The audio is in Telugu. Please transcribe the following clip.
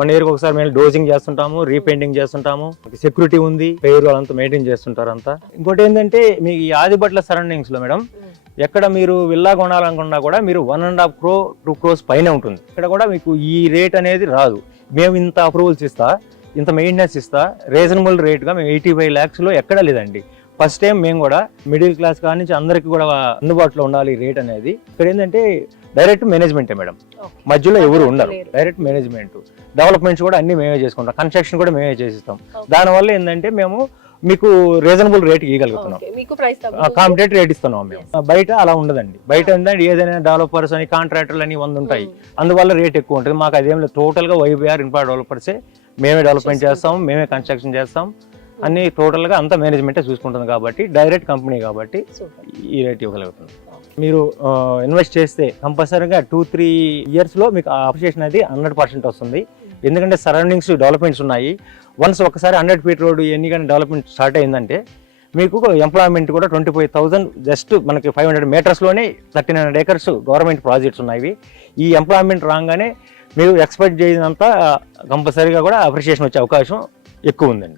1 year ఒకసారి మేము డోజింగ్ చేస్తుంటాము, రీపెయింటింగ్ చేస్తుంటాము, సెక్యూరిటీ ఉంది, పేరు అంతా మెయింటైన్ చేస్తుంటారు అంతా. ఇంకోటి ఏంటంటే మీ ఈ ఆదిబట్ల సరౌండింగ్స్ లో మేడం ఎక్కడ మీరు విల్లా కొనాలనుకున్నా కూడా మీరు 1.5 crore 2 crores పైన ఉంటుంది. ఇక్కడ కూడా మీకు ఈ రేట్ అనేది రాదు. మేము ఇంత అప్రూవల్స్ ఇస్తా, ఇంత మెయింటెనెన్స్ ఇస్తా, రీజనబుల్ రేట్గా మేము 85 lakhs ఎక్కడ లేదండి. ఫస్ట్ టైం మేము కూడా మిడిల్ క్లాస్ కాడి నుంచి అందరికీ కూడా అందుబాటులో ఉండాలి రేట్ అనేది. ఇక్కడ ఏంటంటే డైరెక్ట్ మేనేజ్మెంటే మేడం, మధ్యలో ఎవరు ఉండరు. డైరెక్ట్ మేనేజ్మెంట్, డెవలప్మెంట్స్ కూడా అన్ని మేమే చేసుకుంటాం, కన్స్ట్రక్షన్ కూడా మేమే చేసిస్తాం. దానివల్ల ఏంటంటే మేము మీకు రీజనబుల్ రేట్ ఇవ్వగలుగుతున్నాం, కాంపిటేటివ్ రేట్ ఇస్తున్నాం మేము. బయట అలా ఉండదండి. బయట ఏంటంటే ఏదైనా డెవలపర్స్ అని కాంట్రాక్టర్లు అని 100 ఉంటాయి, అందువల్ల రేట్ ఎక్కువ ఉంటుంది. మాకు అదేం లేదు, టోటల్గా వైబీఆర్ ఇన్ఫ్రా డెవలపర్సే మేమే డెవలప్మెంట్ చేస్తాం, మేమే కన్స్ట్రక్షన్ చేస్తాం, అన్ని టోటల్గా అంతా మేనేజ్మెంటే చూసుకుంటుంది. కాబట్టి డైరెక్ట్ కంపెనీ కాబట్టి ఈ రేట్ ఇవ్వగలుగుతుంది. మీరు ఇన్వెస్ట్ చేస్తే కంపల్సరీగా 2-3 yearsలో మీకు అప్రిషియేషన్ అది 100% వస్తుంది. ఎందుకంటే సరౌండింగ్స్ డెవలప్మెంట్స్ ఉన్నాయి. వన్స్ ఒకసారి 100 feet రోడ్ ఎన్ని కానీ డెవలప్మెంట్ స్టార్ట్ అయిందంటే మీకు ఎంప్లాయ్మెంట్ కూడా 25,000 జస్ట్ మనకి 500 meters 39 acres గవర్నమెంట్ ప్రాజెక్ట్స్ ఉన్నాయి. ఈ ఎంప్లాయ్మెంట్ రాగానే మీరు ఎక్స్పెక్ట్ చేసినంత కంపల్సరీగా కూడా అప్రిషియేషన్ వచ్చే అవకాశం ఎక్కువ ఉందండి.